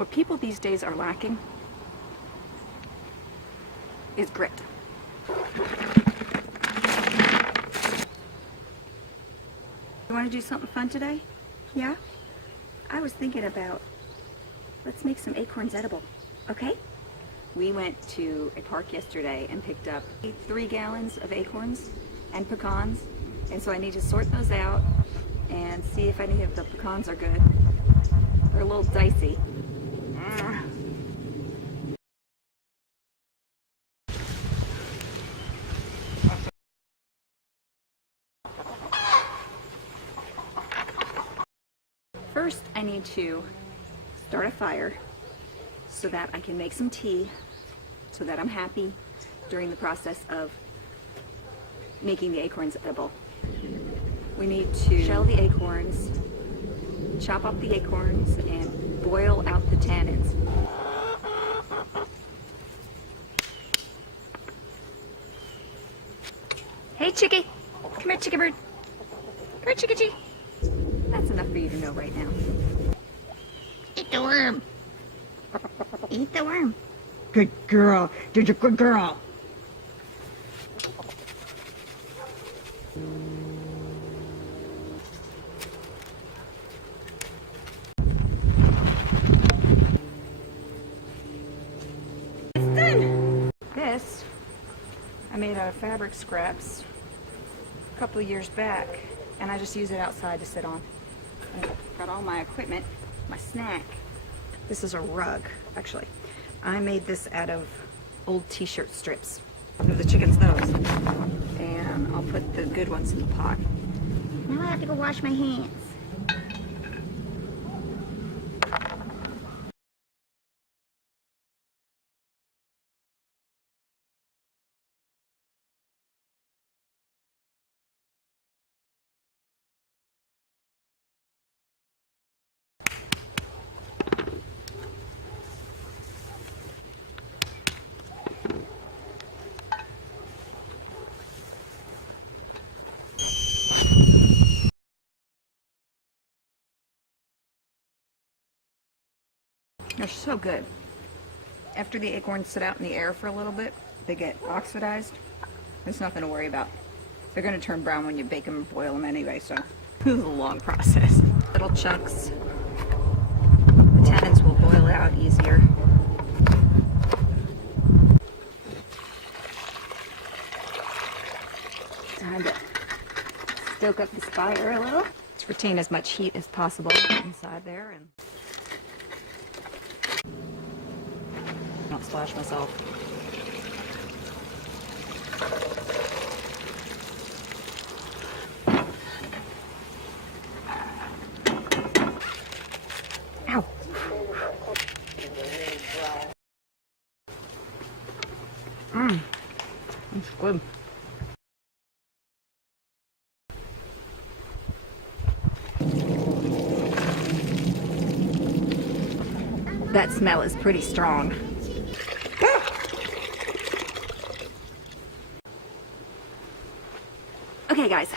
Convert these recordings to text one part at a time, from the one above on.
What people these days are lacking is grit. You want to do something fun today? Yeah? I was thinking about, let's make some acorns edible, okay? We went to a park yesterday and picked up 3 gallons of acorns and pecans, and so I need to sort those out and see if any of the pecans are good. They're a little dicey. First, I need to start a fire so that I can make some tea, so that I'm happy during the process of making the acorns edible. We need to shell the acorns, chop up the acorns, and boil out the tannins. Hey chickie! Come here, chickie bird! Come here, chickie chee! That's enough for you to know right now. Eat the worm! Eat the worm! Good girl! You're a good girl! It's done! This I made out of fabric scraps a couple of years back, and I just use it outside to sit on. I've got all my equipment, my snack. This is a rug, actually. I made this out of old t-shirt strips. I'll give the chickens those. And I'll put the good ones in the pot. Now I have to go wash my hands. They're so good. After the acorns sit out in the air for a little bit, they get oxidized. There's nothing to worry about. They're going to turn brown when you bake them and boil them anyway, so this is a long process. Little chunks. The tannins will boil out easier. Time to stoke up this fire a little. Let's retain as much heat as possible inside there. And not splash myself. Ow! That's good. That smell is pretty strong. Okay guys,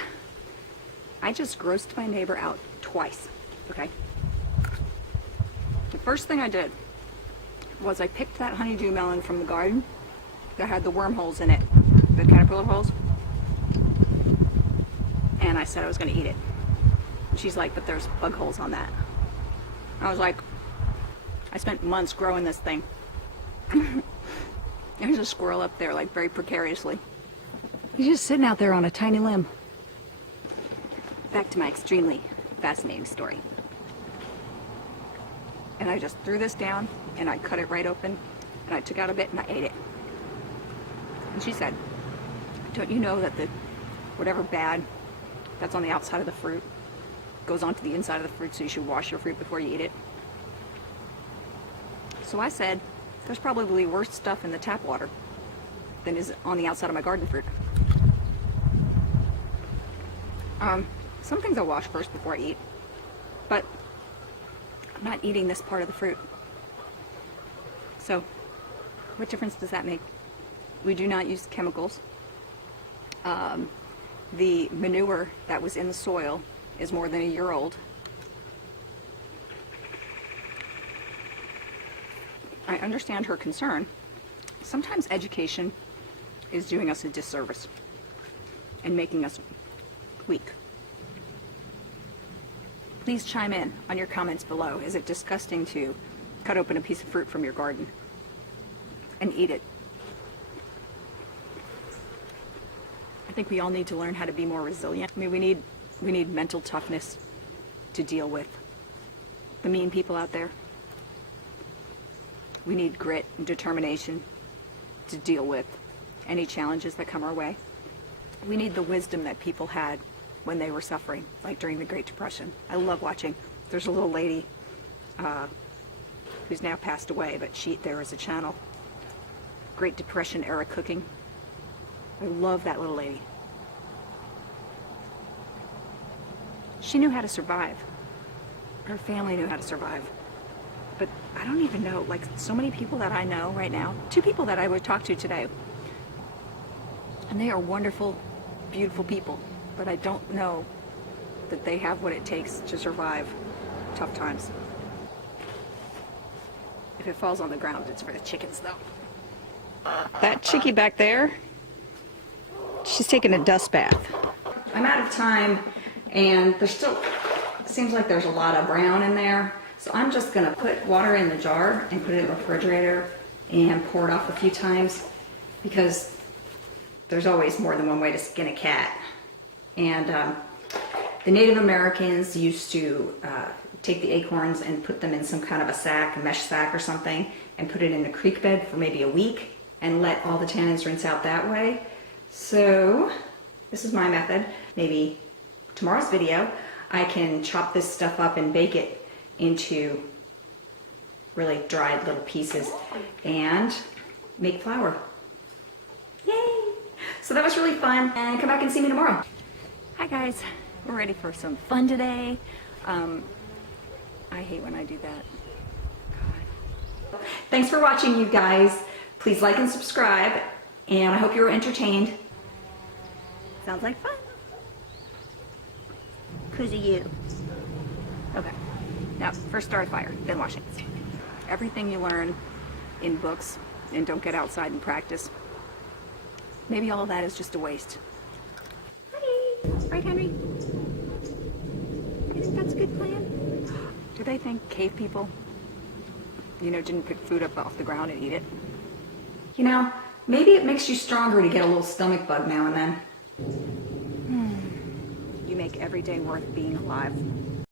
I just grossed my neighbor out twice, okay? The first thing I did was I picked that honeydew melon from the garden that had the wormholes in it, the caterpillar holes, and I said I was gonna eat it. And she's like, but there's bug holes on that. I was like, I spent months growing this thing. There's a squirrel up there, like very precariously. He's just sitting out there on a tiny limb. Back to my extremely fascinating story. And I just threw this down and I cut it right open and I took out a bit and I ate it. And she said, don't you know that the whatever bad that's on the outside of the fruit goes onto the inside of the fruit, so you should wash your fruit before you eat it? So I said, there's probably worse stuff in the tap water than is on the outside of my garden fruit. Some things I'll wash first before I eat, but I'm not eating this part of the fruit. So, what difference does that make? We do not use chemicals. The manure that was in the soil is more than a year old. I understand her concern. Sometimes education is doing us a disservice and making us weak. Please chime in on your comments below. Is it disgusting to cut open a piece of fruit from your garden and eat it? I think we all need to learn how to be more resilient. I mean, we need mental toughness to deal with the mean people out there. We need grit and determination to deal with any challenges that come our way. We need the wisdom that people had when they were suffering, like during the Great Depression. I love watching. There's a little lady who's now passed away, but there was a channel, Great Depression era cooking. I love that little lady. She knew how to survive. Her family knew how to survive. But I don't even know, like so many people that I know right now, 2 people that I would talk to today, and they are wonderful, beautiful people, but I don't know that they have what it takes to survive tough times. If it falls on the ground, it's for the chickens though. That chickie back there, she's taking a dust bath. I'm out of time, and there's still, seems like there's a lot of brown in there. So I'm just gonna put water in the jar and put it in the refrigerator and pour it off a few times, because there's always more than one way to skin a cat. And the Native Americans used to take the acorns and put them in some kind of a sack, a mesh sack or something, and put it in a creek bed for maybe a week and let all the tannins rinse out that way. So this is my method. Maybe tomorrow's video, I can chop this stuff up and bake it into really dried little pieces and make flour. Yay! So that was really fun, and come back and see me tomorrow. Hi guys, we're ready for some fun today. I hate when I do that. God. Thanks for watching, you guys. Please like and subscribe, and I hope you were entertained. Sounds like fun. 'Cause of you. Okay. Now, first start a fire, then wash it. Everything you learn in books and don't get outside and practice, maybe all of that is just a waste. Hi. Right, Henry? You think that's a good plan? Do they think cave people, didn't pick food up off the ground and eat it? Maybe it makes you stronger to get a little stomach bug now and then. You make every day worth being alive.